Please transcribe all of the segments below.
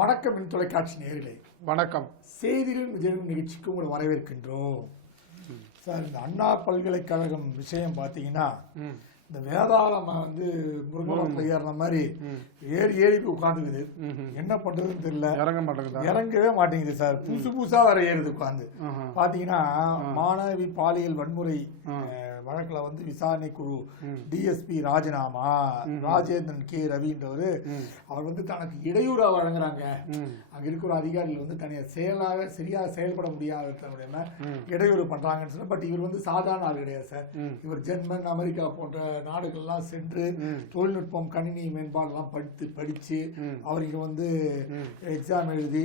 வணக்கம் என் தொலைக்காட்சி நேயர்களே, வணக்கம். செய்திகளின் விஜயம் நிகழ்ச்சிக்கு உங்களை வரவேற்கின்றோம். சார், இந்த அண்ணா பல்கலைக்கழகம் விஷயம் பார்த்தீங்கன்னா, இந்த வேதாளம் முருகன் ஏறின மாதிரி ஏறி போய் உட்காந்துக்குது. என்ன பண்றதுன்னு தெரியல, இறங்கவே மாட்டேங்குது சார். புதுசா வர ஏறுது உட்காந்து. பாத்தீங்கன்னா, மாணவி பாலியல் வன்முறை வழக்குல விசாரணை குழு டிஎஸ்பி ராஜினாமா. ராஜேந்திரன் கே ரவின்றவரு அவர் தனக்கு இடையூறா வழங்குறாங்க. அங்க இருக்கிற அதிகாரிகள் தனியா சரியா செயல்பட முடியாத இடையூறு பண்றாங்கன்னு சொன்ன. பட் இவர் சாதாரண ஆள் கிடையாது சார். இவர் ஜெர்மன், அமெரிக்கா போன்ற நாடுகள்லாம் சென்று தொழில்நுட்பம், கணினி மேம்பாடு எல்லாம் படிச்சு அவர் இங்க எக்ஸாம் எழுதி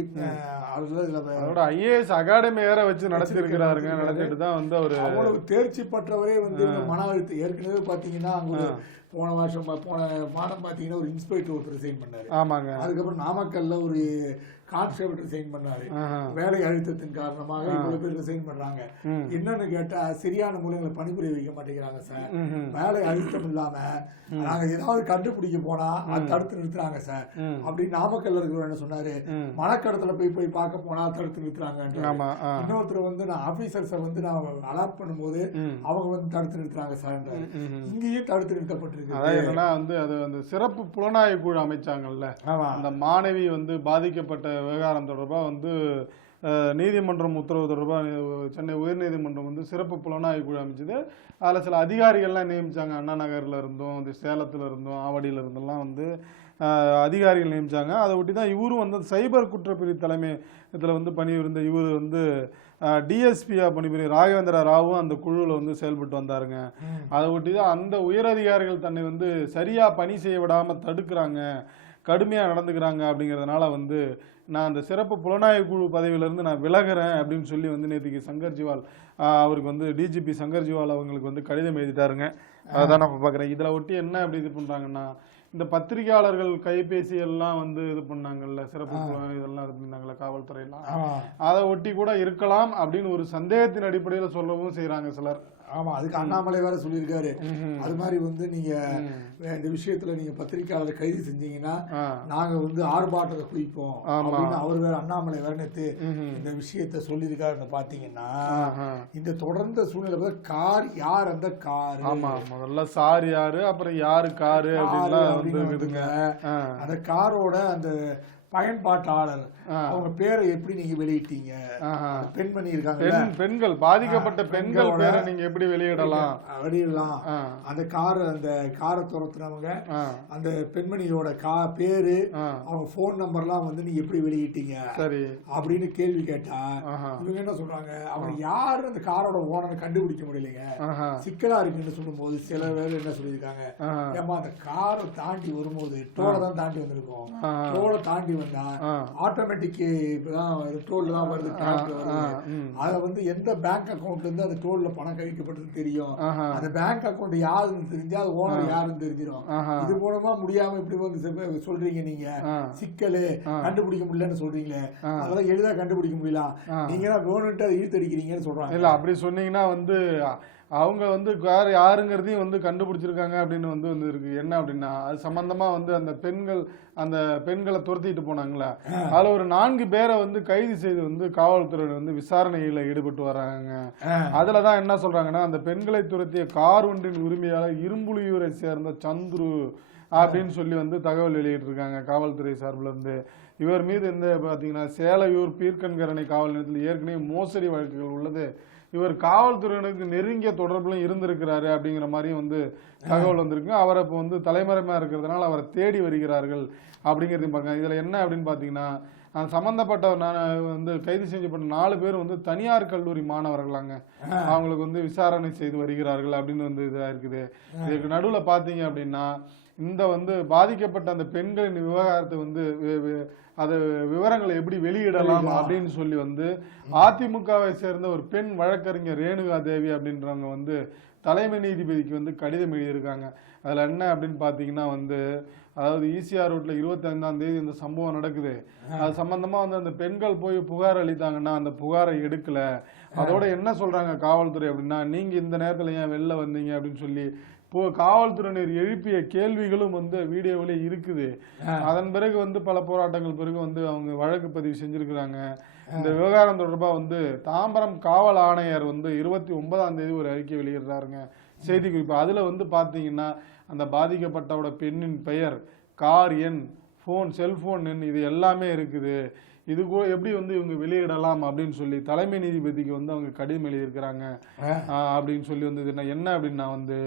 ஐஏஎஸ் அகாடமி வேற வச்சு நடத்திருக்கிறாருங்க. நடத்திட்டு தான் அவர் அவ்வளவு தேர்ச்சி பெற்றவரே மன அழுத்தம். ஏற்கனவே பாத்தீங்கன்னா அங்க போன மாதம் பாத்தீங்கன்னா ஒரு இன்ஸ்பெக்டர் ஒருத்தர் ரிசைன் பண்ணாரு. ஆமாங்க. அதுக்கப்புறம் நாமக்கல்ல ஒரு கான்ஸ்டபிள் ரிசைன் பண்ணாரு. வேலை அழுத்தத்தின் காரணமாக இவ்வளவு பேர் ரிசைன் பண்றாங்க. என்னன்னு கேட்டா, சரியான மூலங்களை பணிபுரிய வைக்க மாட்டேங்கிறாங்க சார். வேலை அழுத்தம் இல்லாம நாங்க ஏதாவது கண்டுபிடிக்க போனா அது தடுத்து நிறுத்துறாங்க சார் அப்படின்னு நாமக்கல்ல இருக்கிறவர் என்ன சொன்னாரு, மனக்கடத்துல போய் பார்க்க போனா தடுத்து நிறுத்துறாங்க. இன்னொருத்தர் நான் ஆபீசர்ஸ நான் அலாட் பண்ணும்போது அவங்க தடுத்து நிறுத்துறாங்க சார். இங்கேயும் தடுத்து நிறுத்தப்பட்டிருக்கு. அது அந்த சிறப்பு புலனாய்வு குழு அமைச்சாங்கல்ல, அந்த மாணவி பாதிக்கப்பட்ட விவகாரம் தொடர்பா நீதிமன்றம் உத்தரவு தொடர்பாக சென்னை உயர்நீதிமன்றம் சிறப்பு புலனாய்வு குழு அமைச்சது. அதில் சில அதிகாரிகள்லாம் நியமிச்சாங்க. அண்ணா நகர்ல இருந்தும் சேலத்துல இருந்தும் ஆவடியில இருந்தெல்லாம் அதிகாரிகள் நியமிச்சாங்க. அதை ஒட்டி தான் இவரும் சைபர் குற்றப்பிரிவு தலைமையத்தில் பணிபுரிந்த இவர் டிஎஸ்பியா பணிபுரிய ராகவேந்திர ராவும் அந்த குழுவில் செயல்பட்டு வந்தாருங்க. அதை ஒட்டி தான் அந்த உயரதிகாரிகள் தன்னை சரியா பணி செய்ய விடாம தடுக்கிறாங்க, கடுமையாக நடந்துக்கிறாங்க. அப்படிங்கிறதுனால நான் அந்த சிறப்பு புலனாய்வு குழு பதவியிலிருந்து நான் விலகிறேன் அப்படின்னு சொல்லி நேற்றுக்கு சங்கர் ஜிவால் அவருக்கு டிஜிபி சங்கர் ஜிவால் அவங்களுக்கு கடிதம் எழுதிட்டாருங்க. அதான் நான் பார்க்குறேன். இதில் ஒட்டி என்ன அப்படி இது பண்ணுறாங்கன்னா, இந்த பத்திரிகையாளர்கள் கைபேசி எல்லாம் இது பண்ணாங்கல்ல, சிறப்பு இதெல்லாம் இது பண்ணாங்கல்ல காவல்துறையெல்லாம், அதை ஒட்டி கூட இருக்கலாம் அப்படின்னு ஒரு சந்தேகத்தின் அடிப்படையில் சொல்லவும் செய்யறாங்க சிலர். ஆமா, அதுக்கு அண்ணாமலை வேற சொல்லியிருக்காரு. அது மாதிரி நீங்க இந்த விஷயத்துல நீங்க பத்திரிகையாளரை கைது செஞ்சீங்கன்னா நாங்க ஆர்ப்பாட்டத்தை குவிப்போம் அப்படின்னு அவர் வேற அண்ணாமலை வேற நேத்து இந்த விஷயத்த சொல்லியிருக்காரு. பாத்தீங்கன்னா இந்த தொடர்ந்த சூழ்நிலை கார் யார், அந்த கார் முதல்ல சார் யாரு, அப்புறம் யாரு காரு அப்படின்னு அந்த காரோட அந்த பயன்பாட்டாளர் அவங்க பேரை எப்படி நீங்க வெளியிட்டீங்க, பெண்மணி இருக்காங்க, பெண்கள் பாதிக்கப்பட்ட பெண்கள் பேரை நீங்க எப்படி வெளியிடலாம். அந்த காரை துரத்துனவங்க அந்த பெண்மணியோட பேரு, அவங்க போன் நம்பர்லாம் நீங்க எப்படி வெளியிட்டீங்க அப்படின்னு கேள்வி கேட்டா இவங்க என்ன சொல்றாங்க, அவங்க யாரு அந்த காரோட ஓனரை கண்டுபிடிக்க முடியலைங்க, சிக்கலா இருக்குன்னு சொல்லும் போது சில பேர் என்ன சொல்லியிருக்காங்க, ஏமா அந்த காரை தாண்டி வரும்போது டோலை தான் தாண்டி வந்திருக்கோம், டோலை தாண்டி வந்தா ஆட்டோமேட்டிக் டோல் தான் வருது. அத எந்த பேங்க் அக்கௌண்ட்ல இருந்து அந்த டோல்ல பணம் கழிக்கப்பட்டது தெரியும். அந்த பேங்க் அக்கௌண்ட் யாருன்னு தெரிஞ்சா அது ஓனர் யாருன்னு தெரிஞ்சிடும். இது மூலமா முடியாம இப்படி சொல்றீங்க, நீங்க சிக்கலு கண்டுபிடிக்க முடியலன்னு சொல்றீங்களே, அதெல்லாம் எளிதா கண்டுபிடிக்க முடியலாம், நீங்க வேணும்ட்டு அதை இழுத்தடிக்கிறீங்கன்னு சொல்றாங்க. இல்ல அப்படி சொன்னீங்கன்னா அவங்க வேற யாருங்கிறதையும் கண்டுபிடிச்சிருக்காங்க அப்படின்னு இருக்கு. என்ன அப்படின்னா, அது சம்பந்தமா அந்த பெண்களை துரத்திட்டு போனாங்களா, அதுல ஒரு 4 பேரை கைது செய்து காவல்துறையினர் விசாரணையில ஈடுபட்டு வராங்க. அதுலதான் என்ன சொல்றாங்கன்னா, அந்த பெண்களை துரத்திய கார் ஒன்றின் உரிமையாளர் இரும்புலியூரை சேர்ந்த சந்துரு அப்படின்னு சொல்லி தகவல் வெளியிட்டு இருக்காங்க காவல்துறை சார்பில் இருந்து. இவர் மீது பாத்தீங்கன்னா சேலையூர் பீர்க்கன்கரணை காவல் நிலையத்தில் ஏற்கனவே மோசடி வழக்குகள் உள்ளது, இவர் காவல்துறையினருக்கு நெருங்கிய தொடர்புல இருந்திருக்கிறாரு அப்படிங்கிற மாதிரியும் தகவல் வந்திருக்கு. அவரை இப்போ தலைமறைமா இருக்கிறதுனால அவரை தேடி வருகிறார்கள் அப்படிங்கிறதையும் பார்க்க. இதுல என்ன அப்படின்னு பாத்தீங்கன்னா, சம்பந்தப்பட்ட கைது செய்யப்பட்ட 4 பேர் தனியார் கல்லூரி மாணவர்களாங்க. அவங்களுக்கு விசாரணை செய்து வருகிறார்கள் அப்படின்னு இதா இருக்குது. இதுக்கு நடுவுல பாத்தீங்க அப்படின்னா, இந்த பாதிக்கப்பட்ட அந்த பெண்களின் விவகாரத்தை அது விவரங்களை எப்படி வெளியிடலாம் அப்படின்னு சொல்லி அதிமுகவை சேர்ந்த ஒரு பெண் வழக்கறிஞர் ரேணுகா தேவி அப்படின்றவங்க தலைமை நீதிபதிக்கு கடிதம் எழுதியிருக்காங்க. அதுல என்ன அப்படின்னு பாத்தீங்கன்னா, அதாவது ஈசிஆர் ரோட்ல 25ஆம் தேதி இந்த சம்பவம் நடக்குது. அது சம்பந்தமா அந்த பெண்கள் போய் புகார் அளித்தாங்கன்னா அந்த புகாரை எடுக்கல. அதோட என்ன சொல்றாங்க காவல்துறை அப்படின்னா, நீங்க இந்த நேரத்துல ஏன் வெளில வந்தீங்க அப்படின்னு சொல்லி காவல்துறையினர் எழுப்பிய கேள்விகளும் வந்து வீடியோவிலே இருக்குது. அதன் பிறகு வந்து பல போராட்டங்கள் பிறகு வந்து அவங்க வழக்கு பதிவு செஞ்சிருக்கிறாங்க. இந்த விவகாரம் தொடர்பா வந்து தாம்பரம் காவல் ஆணையர் வந்து 29ஆம் தேதி ஒரு அறிக்கை வெளியிடுறாருங்க, செய்தி குறிப்பு. அதுல வந்து பாத்தீங்கன்னா அந்த பாதிக்கப்பட்டவோட பெண்ணின் பெயர், கார் எண், செல்போன் எண் இது எல்லாமே இருக்குது. இது கூட எப்படி வந்து இவங்க வெளியிடலாம் அப்படின்னு சொல்லி தலைமை நீதிபதிக்கு வந்து அவங்க கடிதம் எழுதியிருக்கிறாங்க அப்படின்னு சொல்லி வந்து என்ன அப்படின்னா வந்து,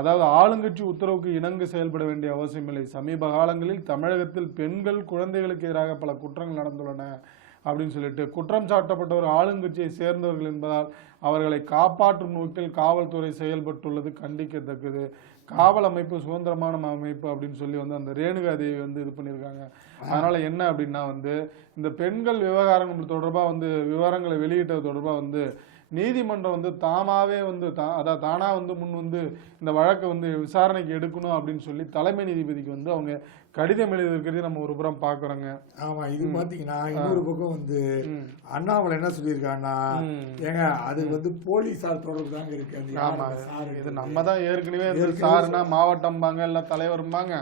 அதாவது ஆளுங்கட்சி உத்தரவுக்கு இணங்க செயல்பட வேண்டிய அவசியம் இல்லை. சமீப காலங்களில் தமிழகத்தில் பெண்கள் குழந்தைகளுக்கு எதிராக பல குற்றங்கள் நடந்துள்ளன அப்படின்னு சொல்லிட்டு குற்றம் சாட்டப்பட்டவர் ஆளுங்கட்சியை சேர்ந்தவர்கள் என்பதால் அவர்களை காப்பாற்றும் நோக்கில் காவல்துறை செயல்பட்டுள்ளது கண்டிக்கத்தக்கது. காவல் அமைப்பு சுதந்திரமான அமைப்பு அப்படின்னு சொல்லி வந்து அந்த ரேணுகா தேவி வந்து இது பண்ணியிருக்காங்க. அதனால என்ன அப்படின்னா வந்து இந்த பெண்கள் விவகாரங்கள் தொடர்பாக வந்து விவரங்களை வெளியிட்டது தொடர்பாக வந்து நீதிமன்றம் வந்து தானாவே வந்து தானா வந்து முன் வந்து இந்த வழக்கை வந்து விசாரணைக்கு எடுக்கணும் அப்படின்னு சொல்லி தலைமை நீதிபதிக்கு வந்து அவங்க கடிதம் எழுதியிருக்கிறது நம்ம ஒரு புறம் பாக்குறோங்க. ஆமா, இது பாத்தீங்கன்னா இன்னொரு பக்கம் வந்து அண்ணாமலை என்ன சொல்லியிருக்காங்கன்னா, ஏங்க அது வந்து போலீசார் தொடர்பு தாங்க இருக்கு. இது நம்ம தான் ஏற்கனவே சாருன்னா மாவட்டம்பாங்க இல்ல தலைவர்பாங்க.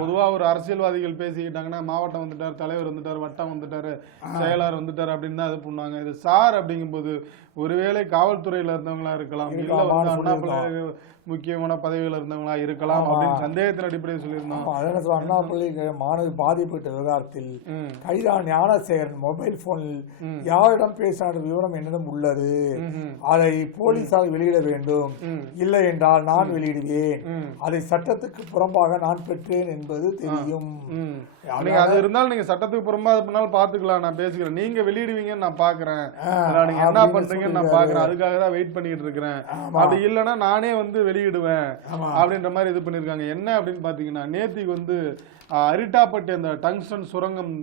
பொதுவா ஒரு அரசியல்வாதிகள் பேசிக்கிட்டாங்கன்னா மாவட்டம் வந்துட்டாரு, தலைவர் வந்துட்டாரு, வட்டம் வந்துட்டாரு, செயலாளர் வந்துட்டாரு அப்படின்னு தான் இது பண்ணுவாங்க. இது சார் அப்படிங்கும்போது ஒருவேளை காவல்துறையில இருந்தவங்களா இருக்கலாம், இல்ல வந்து அண்ணாமலை முக்கியமான பதவிகள் இருந்தவங்களா இருக்கலாம் அப்படின்னு சந்தேகத்தின் அடிப்படையில் சொல்லியிருந்தோம். அண்ணாமலை மாணவி பாதிப்பட்ட விவகாரத்தில் கைதான ஞானசேகரன் மொபைல் போனில் யாரிடம் பேசின விவரம் என்னிடம் உள்ளது, அதை போலீசார் வெளியிட வேண்டும், இல்லை என்றால் நான் வெளியிடுவேன், அதை சட்டத்துக்கு புறம்பாக நான் பெற்றேன் என்பது தெரியும். அது இருந்தாலும் நீங்க சட்டத்துக்கு புறம்பா பண்ணாலும் பாத்துக்கலாம், நான் பேசுகிறேன், நீங்க வெளியிடுவீங்கன்னு நான் பாக்குறேன், நீங்க என்ன பண்றீங்கன்னு நான் பாக்குறேன், அதுக்காக தான் வெயிட் பண்ணிட்டு இருக்கிறேன், அப்படி இல்லைன்னா நானே வந்து வெளியிடுவேன் அப்படின்ற மாதிரி இது பண்ணிருக்காங்க. என்ன அப்படின்னு பாத்தீங்கன்னா நேத்திக்கு வந்து அரிட்டாப்பட்டி அந்த டங்ஸ்டன் சுரங்கம்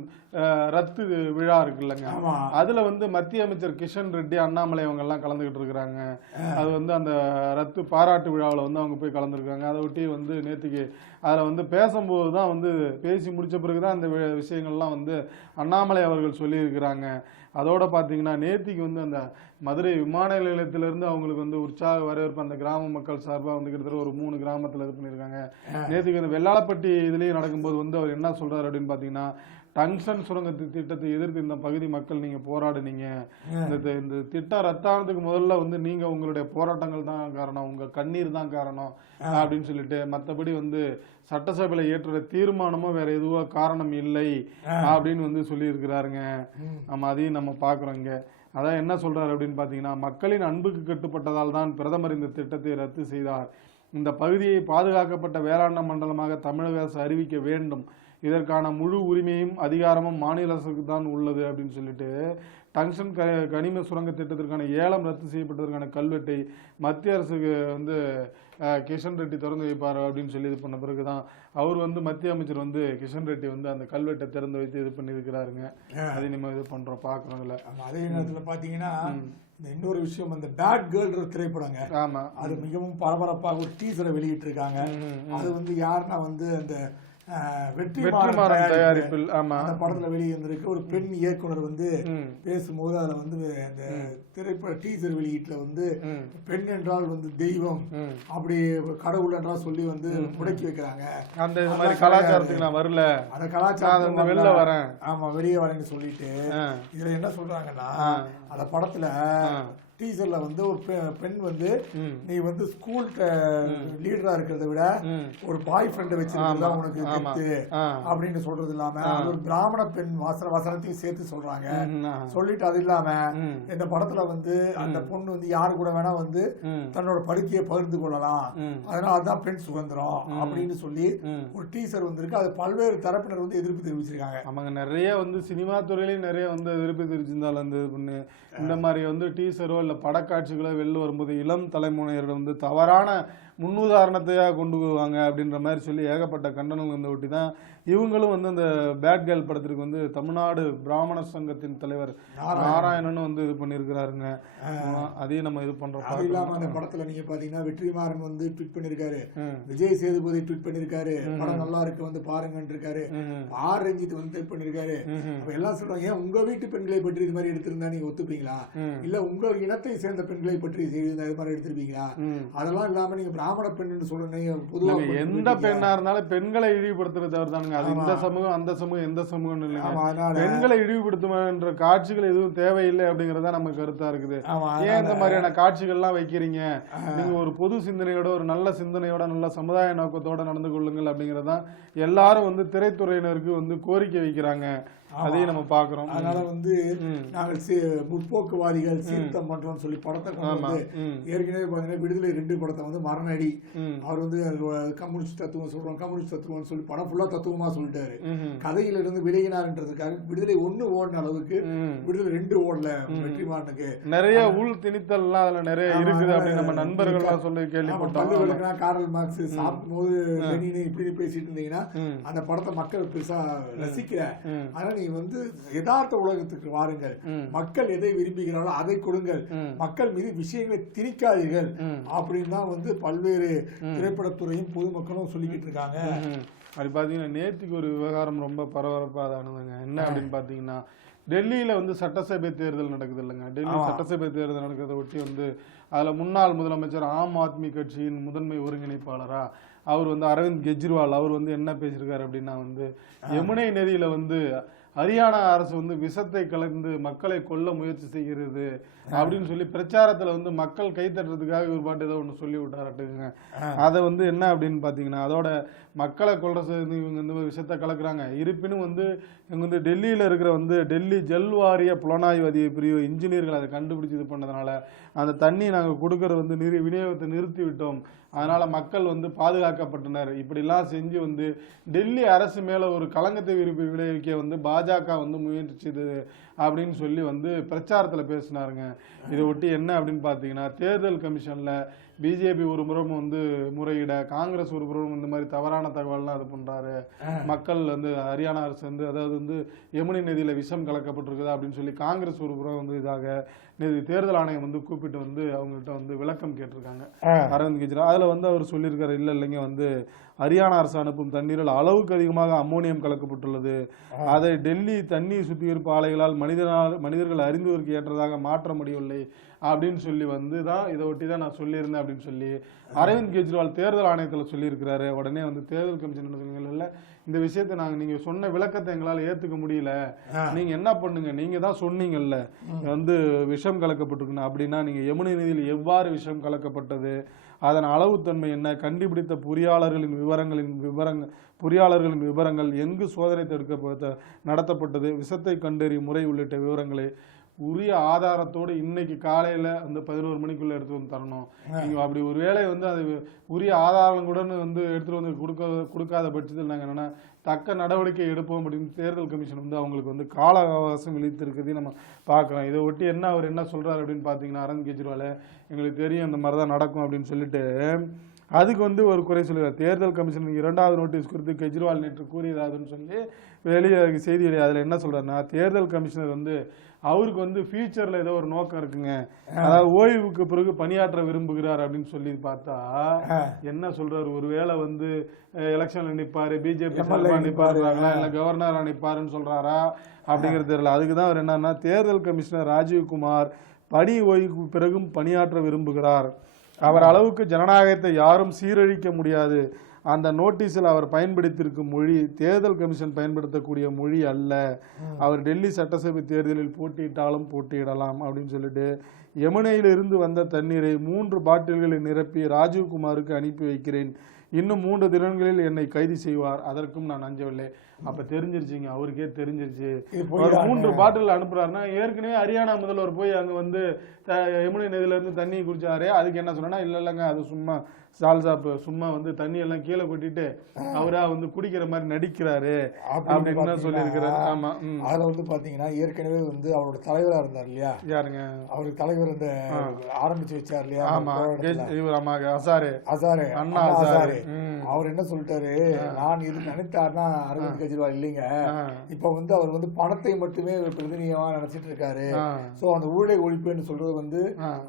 ரத்து விழா இருக்குல்லங்க, அதுல வந்து மத்திய அமைச்சர் கிஷன் ரெட்டி, அண்ணாமலை அவங்க எல்லாம் கலந்துகிட்டு இருக்கிறாங்க. அது வந்து அந்த ரத்து பாராட்டு விழாவில் வந்து அவங்க போய் கலந்துருக்காங்க. அதை ஒட்டி வந்து நேத்திக்கு அதில் வந்து பேசும்போது தான் வந்து பேசி முடிச்ச பிறகுதான் அந்த விஷயங்கள்லாம் வந்து அண்ணாமலை அவர்கள் சொல்லியிருக்கிறாங்க. அதோட பார்த்தீங்கன்னா நேத்திக்கு வந்து அந்த மதுரை விமான நிலையத்திலிருந்து அவங்களுக்கு வந்து உற்சாக வரவேற்பு அந்த கிராம மக்கள் சார்பாக வந்து கிட்டத்தட்ட ஒரு 3 கிராமத்தில் இது பண்ணியிருக்காங்க. நேத்திக்கு அந்த வெள்ளாளப்பட்டி இதுலேயும் நடக்கும்போது வந்து அவர் என்ன சொல்றாரு அப்படின்னு பார்த்தீங்கன்னா, டங்ஸ்டன் சுரங்க திட்டத்தை எதிர்த்து இந்த பகுதி மக்கள் நீங்க போராடுனீங்க, இந்த திட்டம் ரத்தானதுக்கு முதல்ல வந்து நீங்க உங்களுடைய போராட்டங்கள் தான் காரணம், உங்க கண்ணீர் தான் காரணம் அப்படின்னு சொல்லிட்டு, மற்றபடி வந்து சட்டசபையில ஏற்ற தீர்மானமும் வேற எதுவோ காரணம் இல்லை அப்படின்னு வந்து சொல்லி இருக்கிறாருங்க. நம்ம அதையும் நம்ம பாக்குறோம். இங்க அதான் என்ன சொல்றாரு அப்படின்னு பாத்தீங்கன்னா, மக்களின் அன்புக்கு கட்டுப்பட்டதால் தான் பிரதமர் இந்த திட்டத்தை ரத்து செய்தார். இந்த பகுதியை பாதுகாக்கப்பட்ட வேளாண் மண்டலமாக தமிழக அரசு அறிவிக்க வேண்டும். இதற்கான முழு உரிமையும் அதிகாரமும் மாநில அரசுக்கு தான் உள்ளது அப்படின்னு சொல்லிட்டு டங்ஸ்டன் கனிம சுரங்க திட்டத்திற்கான ஏலம் ரத்து செய்யப்பட்டதற்கான கல்வெட்டை மத்திய அரசுக்கு வந்து கிஷன் ரெட்டி திறந்து வைப்பார் அப்படின்னு சொல்லி இது பண்ண பிறகுதான் அவர் வந்து மத்திய அமைச்சர் வந்து கிஷன் ரெட்டி வந்து அந்த கல்வெட்டை திறந்து வைத்து இது பண்ணியிருக்கிறாருங்க. அதை நம்ம இது பண்றோம் பாக்குறோம். இல்ல அதே நேரத்துல பாத்தீங்கன்னா இந்த இன்னொரு விஷயம், அந்த பேட் கேர்ள் திரைப்படங்க, ஆமா, அது மிகவும் பரபரப்பாக ஒரு டீசரை வெளியிட்டு இருக்காங்க. அது வந்து யாருன்னா வந்து அந்த வெற்றிமாறன் தயாரிப்பில் அந்த படத்துல வெளியே இருந்திருக்கு. ஒரு பெண் இயக்குனர் வந்து பேசும்போது அதுல வந்து அந்த திரைப்பட டீசர் வெளியீட்டுல வந்து பெண் என்றால் வந்து தெய்வம், அப்படி கடவுள் என்றால் சொல்லி வந்து முடக்கி வைக்கிறாங்க. அந்த மாதிரி கலாச்சாரத்துக்கு நான் வரல, அந்த கலாச்சாரம் வெளில வரேன், ஆமா வெளியே வரேன்னு சொல்லிட்டு இதுல என்ன சொல்றாங்கன்னா, அந்த படத்துல டீசர்ல வந்து ஒரு பெண் வந்து நீ வந்து ஸ்கூல் லீடரா இருக்கிறத விட ஒரு பாய் ஃப்ரெண்டை வச்சிருந்தா உனக்கு கெத்து அப்படின்னு சொல்றது இல்லாம ஒரு பிராமண பெண் வசனத்தையும் சேர்த்து சொல்றாங்க. சொல்லிட்டு அது இல்லாம இந்த படத்துல வந்து அந்த பொண்ணு வந்து யாரு கூட வேணா வந்து தன்னோட படுக்கையை பகிர்ந்து கொள்ளலாம், அதனால அதுதான் பெண் சுதந்திரம் அப்படின்னு சொல்லி ஒரு டீசர் வந்திருக்கு. அது பல்வேறு தரப்பினர் வந்து எதிர்ப்பு தெரிவிச்சிருக்காங்க. ஆமாங்க, நிறைய வந்து சினிமா துறையிலையும் நிறைய வந்து எதிர்ப்பு தெரிவிச்சிருந்தாலும் அந்த இந்த மாதிரி வந்து டீசரோ இல்ல படக்காட்சிகளோ வெளில வரும்போது இளம் தலைமுறையினர் வந்து தவறான முன்னுதாரணத்தையாக கொண்டு வருவாங்க அப்படின்ற மாதிரி சொல்லி ஏகப்பட்ட கண்டனங்கள் வந்து ஒட்டி தான் இவங்களும் வந்து அந்த பேட் கேர்ள் படத்திற்கு வந்து தமிழ்நாடு பிராமண சங்கத்தின் தலைவர் நாராயணன் வந்து இது பண்ணியிருக்கிறாருங்க. அதையும் நம்ம இது பண்றோம். அது இல்லாம அந்த படத்துல நீங்க பாத்தீங்கன்னா வெற்றிமாறன் வந்து ட்வீட் பண்ணிருக்காரு, விஜய் சேதுபதி ட்வீட் பண்ணிருக்காரு, படம் நல்லா இருக்கு வந்து பாருங்கன்னு இருக்காரு, ஆர் ரஞ்சித் வந்து ட்வீட் பண்ணிருக்காரு. எல்லாம் சொல்றாங்க, ஏன் உங்க வீட்டு பெண்களை பற்றி இது மாதிரி எடுத்திருந்தா நீங்க ஒத்துப்பீங்களா, இல்ல உங்க இனத்தை சேர்ந்த பெண்களை பற்றி இது மாதிரி எடுத்திருப்பீங்களா, அதெல்லாம் இல்லாம நீங்க ஆமண பெண் சொல்றீங்க பொதுவாக எந்த பெண்ணா இருந்தாலும் பெண்களை இழிவுபடுத்துறது தவிர தானுங்க. அது இந்த சமூகம் அந்த சமூகம் எந்த சமூகம் இல்லைங்க. பெண்களை இழிவுபடுத்துகின்ற காட்சிகள் எதுவும் தேவையில்லை அப்படிங்கறதா நம்ம கருத்தா இருக்குது. ஏன் இந்த மாதிரியான காட்சிகள் எல்லாம் வைக்கிறீங்க? நீங்க ஒரு பொது சிந்தனையோட ஒரு நல்ல சிந்தனையோட நல்ல சமுதாய நோக்கத்தோட நடந்து கொள்ளுங்கள் அப்படிங்கறதான் எல்லாரும் வந்து திரைத்துறையினருக்கு வந்து கோரிக்கை வைக்கிறாங்க. அதையும் நம்ம பாக்குறோம். அதனால வந்து நாங்கள் முற்போக்குவாதிகள் சீர்திருத்தம் பண்றோம்னு சொல்லி படத்தை ஏற்கனவே பாத்தீங்கன்னா விடுதலை 2 படத்தை வந்து மரணடி அவர் வந்து கம்யூனிஸ்ட் தத்துவம் சொல்றோம் கம்யூனிஸ்ட் தத்துவம்னு சொல்லி படம் ஃபுல்லா தத்துவமா சொல்லிட்டாரு. கதையில இருந்து விலகினார்ன்றதுக்காக விடுதலை 1 ஓடின அளவுக்கு விடுதலை 2 ஓடல. வெற்றிமாறனுக்கு நிறைய உள் திணித்தல் எல்லாம் அதுல நிறைய இருக்குது அப்படின்னு நம்ம நண்பர்கள் எல்லாம் சொல்லி கேள்விப்பட்டோம். கார்ல் மார்க்ஸ் சாப்பிடும் போது இப்படி பேசிட்டு இருந்தீங்கன்னா அந்த படத்தை மக்கள் பெருசா ரசிக்கிற. ஆனா நீ வந்து யதார்த்த உலகத்துக்கு வாருங்கள், மக்கள் எதை விரும்புகிறாரோ அதை கொடுங்கள், மக்கள் மீது விஷயங்களை திணிக்காதீர்கள் அப்படின்னு தான் வந்து பல்வேறு திரைப்படத்துறையும் பொதுமக்களும் சொல்லிக்கிட்டு இருக்காங்க. அப்படி பாத்தீங்கன்னா நேற்றுக்கு ஒரு விவகாரம் ரொம்ப பரபரப்பாதானதுங்க. என்ன அப்படின்னு பாத்தீங்கன்னா டெல்லியில வந்து சட்டசபை தேர்தல் நடக்குது இல்லைங்க. டெல்லி சட்டசபை தேர்தல் நடக்கிறத ஒட்டி வந்து அதுல முன்னாள் முதலமைச்சர் ஆம் ஆத்மி கட்சியின் முதன்மை ஒருங்கிணைப்பாளரா அவர் வந்து அரவிந்த் கெஜ்ரிவால் அவர் வந்து என்ன பேசியிருக்காரு அப்படின்னா வந்து யமுனை நதியில வந்து ஹரியானா அரசு வந்து விஷத்தை கலந்து மக்களை கொல்ல முயற்சி செய்கிறது அப்படின்னு சொல்லி பிரச்சாரத்துல வந்து மக்கள் கைத்தட்டுறதுக்காக ஒரு பாட்டு ஏதோ ஒன்று சொல்லி விட்டாரட்டுங்க. அதை வந்து என்ன அப்படின்னு பாத்தீங்கன்னா அதோட மக்களை கொல்றது இவங்க வந்து விஷத்தை கலக்குறாங்க. இருப்பினும் வந்து இவங்க வந்து டெல்லியில இருக்கிற வந்து டெல்லி ஜல் வாரிய புலனாய்வு அதிக பிரிவு இன்ஜினியர்கள் அதை கண்டுபிடிச்சு இது பண்ணதுனால அந்த தண்ணி நாங்கள் கொடுக்கறது வந்து விநியோகத்தை நிறுத்தி விட்டோம். அதனால மக்கள் வந்து பாதுகாக்கப்பட்டனர். இப்படிலாம் செஞ்சு வந்து டெல்லி அரசு மேல ஒரு களங்கத்தை விளைவிக்க வந்து பாஜக வந்து முயற்சிச்சது அப்படின்னு சொல்லி வந்து பிரச்சாரத்துல பேசினாருங்க. இதை ஒட்டி என்ன அப்படின்னு பாத்தீங்கன்னா தேர்தல் கமிஷன்ல பிஜேபி ஒரு புறம் வந்து முறையிட, காங்கிரஸ் ஒரு புறம் இந்த மாதிரி தவறான தகவல்லாம் இது பண்றாரு. மக்கள் வந்து ஹரியானா அரசு வந்து அதாவது வந்து யமுனை நதியில விஷம் கலக்கப்பட்டிருக்குது அப்படின்னு சொல்லி காங்கிரஸ் ஒரு புறம் வந்து இதாக தேர்தல் ஆணையம் வந்து கூப்பிட்டு வந்து அவங்கள்ட்ட வந்து விளக்கம் கேட்டிருக்காங்க அரவிந்த் கெஜ்ரிவால். அதுல வந்து அவர் சொல்லியிருக்காரு இல்லைங்க வந்து ஹரியானா அரசு அனுப்பும் தண்ணீரில் அளவுக்கு அதிகமாக அம்மோனியம் கலக்கப்பட்டுள்ளது. அதை டெல்லி தண்ணீர் சுத்திகரிப்பு ஆலைகளால் மனிதர்கள் அறிந்துவதற்கு ஏற்றதாக மாற்ற முடியவில்லை அப்படின்னு சொல்லி வந்து தான் இதை ஒட்டி தான் நான் சொல்லியிருந்தேன் அப்படின்னு சொல்லி அரவிந்த் கெஜ்ரிவால் தேர்தல் ஆணையத்தில் சொல்லியிருக்கிறாரு. உடனே வந்து தேர்தல் கமிஷன் இந்த விஷயத்தை நீங்க சொன்ன விளக்கத்தை எங்களால் ஏத்துக்க முடியல, நீங்க என்ன பண்ணுங்க, நீங்க தான் சொன்னீங்கல்ல வந்து விஷம் கலக்கப்பட்டிருக்குன்னு, அப்படின்னா நீங்க யமுனை நதியில் எவ்வாறு விஷம் கலக்கப்பட்டது, அதன் அளவுத்தன்மை என்ன, கண்டுபிடித்த பொறியாளர்களின் விவரங்கள், எங்கு சோதனை நடத்தப்பட்டது, விஷத்தை கண்டறியும் முறை உள்ளிட்ட விவரங்களை உரிய ஆதாரத்தோடு இன்னைக்கு காலையில வந்து 11 மணிக்குள்ள எடுத்து வந்து தரணும். நீங்க அப்படி ஒரு வேளை வந்து அது உரிய ஆதாரங்களுடன் வந்து எடுத்துட்டு வந்து கொடுக்காத பட்சத்தில் நாங்க என்னன்னா தக்க நடவடிக்கை எடுப்போம் அப்படின்னு தேர்தல் கமிஷன் வந்து அவங்களுக்கு வந்து கால அவகாசம் விழித்திருக்கிறதையும் நம்ம பார்க்கலாம். இதை ஒட்டி என்ன அவர் என்ன சொல்றாரு அப்படின்னு பாத்தீங்கன்னா அரவிந்த் கெஜ்ரிவால் எங்களுக்கு தெரியும் இந்த மாதிரிதான் நடக்கும் அப்படின்னு சொல்லிட்டு அதுக்கு வந்து ஒரு குறை சொல்லுறாரு. தேர்தல் கமிஷன் 2வது நோட்டீஸ் குறித்து கெஜ்ரிவால் நேற்று கூறியதாதுன்னு சொல்லி வெளியே செய்தி அதுல என்ன சொல்றாருன்னா தேர்தல் கமிஷனர் வந்து அவருக்கு வந்து ஃபியூச்சர்ல ஏதோ ஒரு நோக்கம் இருக்குங்க, அதாவது ஓய்வுக்கு பிறகு பணியாற்ற விரும்புகிறார் அப்படின்னு சொல்லி பார்த்தா என்ன சொல்றாரு, ஒருவேளை வந்து எலெக்ஷன்ல நிப்பாரு, பிஜேபி நிப்பாருங்களா இல்ல கவர்னரா நிப்பாருன்னு சொல்றாரா அப்படிங்கிறது தெரியல. அதுக்குதான் அவர் என்னன்னா தேர்தல் கமிஷனர் ராஜீவ்குமார் பணி ஓய்வுக்கு பிறகும் பணியாற்ற விரும்புகிறார். அவர் அளவுக்கு ஜனநாயகத்தை யாரும் சீரழிக்க முடியாது. அந்த நோட்டீஸில் அவர் பயன்படுத்தியிருக்கும் மொழி தேர்தல் கமிஷன் பயன்படுத்தக்கூடிய மொழி அல்ல. அவர் டெல்லி சட்டசபை தேர்தலில் போட்டியிட்டாலும் போட்டியிடலாம் அப்படின்னு சொல்லிட்டு யமுனையிலிருந்து வந்த தண்ணீரை 3 பாட்டில்களை நிரப்பி ராஜீவ்குமாருக்கு அனுப்பி வைக்கிறேன். இன்னும் 3 தினங்களில் என்னை கைது செய்வார், அதற்கும் நான் அஞ்சவில்லை. அப்ப தெரிஞ்சிருச்சுங்க, அவருக்கே தெரிஞ்சிருச்சு. 3 பாட்டில் அனுப்புறாருன்னா ஏற்கனவே ஹரியானா முதல்வர் போய் அங்க வந்து யமுனை நதியில இருந்து தண்ணி குடிச்சாரு. அதுக்கு என்ன சொன்னா இல்லைங்க அது சும்மா சால்சாப்பு சும்மா வந்து தண்ணி எல்லாம் கீழே கொட்டிட்டு அவரா வந்து குடிக்கிற மாதிரி நடிக்கிறாரு அப்படின்னு சொல்லியிருக்கிறாரு. ஆமா, அதுல வந்து பாத்தீங்கன்னா ஏற்கனவே வந்து அவரோட தலைவரா இருந்தார் இல்லையா, யாருங்க அவருக்கு தலைவர் இந்த ஆரம்பிச்சு வச்சார் இல்லையா, அண்ணா ஹசாரே. அவர் என்ன சொல்லிட்டாரு, நான் இது நினைத்தாருன்னா அரவிந்த் கெஜ்ரிவால் இல்லைங்க, இப்ப வந்து அவர் வந்து பணத்தை மட்டுமே பிரதிநிதியா நினைச்சிட்டு இருக்காரு. சோ அந்த ஊழலை ஒழிப்புன்னு சொல்றது வந்து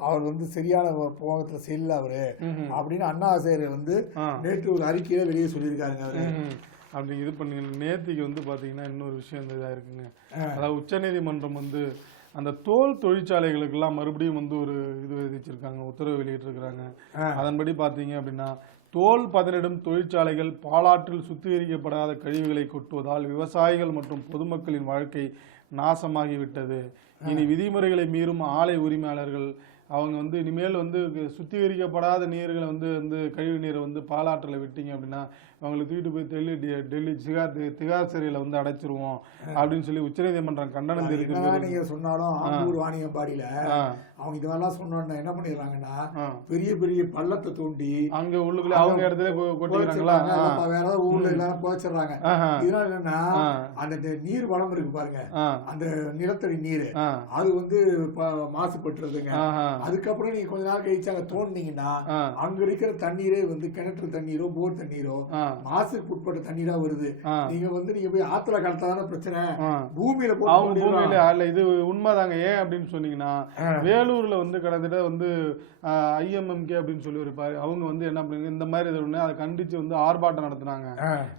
அவர் வந்து சரியான போகத்துல செய்யல அவரு அப்படின்னு அண்ணா ஹசாரே வந்து நேற்று ஒரு அறிக்கையில வெளியே சொல்லியிருக்காருங்க. அவரு அப்படி இது பண்ணி நேத்திக்கு வந்து பாத்தீங்கன்னா இன்னொரு விஷயம் இதா இருக்குங்க. அதாவது உச்ச நீதிமன்றம் வந்து அந்த தோல் தொழிற்சாலைகளுக்கெல்லாம் மறுபடியும் வந்து ஒரு இது விதிச்சிருக்காங்க, உத்தரவு வெளியிட்டிருக்கிறாங்க. அதன்படி பார்த்தீங்க அப்படின்னா, தோல் பதனிடும் தொழிற்சாலைகள் பாலாற்றில் சுத்திகரிக்கப்படாத கழிவுகளை கொட்டுவதால் விவசாயிகள் மற்றும் பொதுமக்களின் வாழ்க்கை நாசமாகிவிட்டது. இனி விதிமுறைகளை மீறும் ஆலை உரிமையாளர்கள் அவங்க வந்து இனிமேல் வந்து சுத்திகரிக்கப்படாத நீர்களை வந்து கழிவு நீரை வந்து பாலாற்றில் விட்டீங்க அப்படின்னா அவங்களை தூக்கிட்டு போய் டெல்லி திகார் சிறையில் வந்து அடைச்சிருவோம் அப்படின்னு சொல்லி உச்சநீதிமன்றம் கண்டனம் தெரிவிக்கிறது. நீங்க சொன்னாலும் ஆம்பூர் வாணியம்பாடியில அவங்க இதெல்லாம் சொன்னோன்னா என்ன பண்ணிடுறாங்கன்னா பெரிய பெரிய பள்ளத்தை தோண்டி அங்க உள்ளுக்குள்ள அவங்க இடத்துல கொட்டிக்கிறாங்களா, வேற ஏதாவது ஊர்ல எல்லாம் போச்சிடுறாங்க. இதனால என்னன்னா அந்த நீர் வளம் இருக்கு பாருங்க, அந்த நிலத்தடி நீர் அது வந்து மாசுபட்டுறதுங்க. அதுக்கப்புறம் நீங்க கொஞ்ச நாள் கழிச்சு அங்க தோண்டினீங்கன்னா அங்க இருக்கிற தண்ணீரே வந்து கிணற்று தண்ணீரோ போர் தண்ணீரோ மாசுக்கு உட்பட்ட தண்ணீரா வருது. நீங்க போய் ஆத்துல கலத்தாதான பிரச்சனை, பூமியில பூமியில இது உண்மைதாங்க. ஏன் அப்படின்னு சொன்னீங்கன்னா வேலூர்ல வந்து கிட்டத்தட்ட வந்து IMMK அப்படின்னு சொல்லி ஒரு அவங்க வந்து என்ன பண்ணுங்க இந்த மாதிரி இது அதை கண்டிச்சு வந்து ஆர்ப்பாட்டம் நடத்தினாங்க.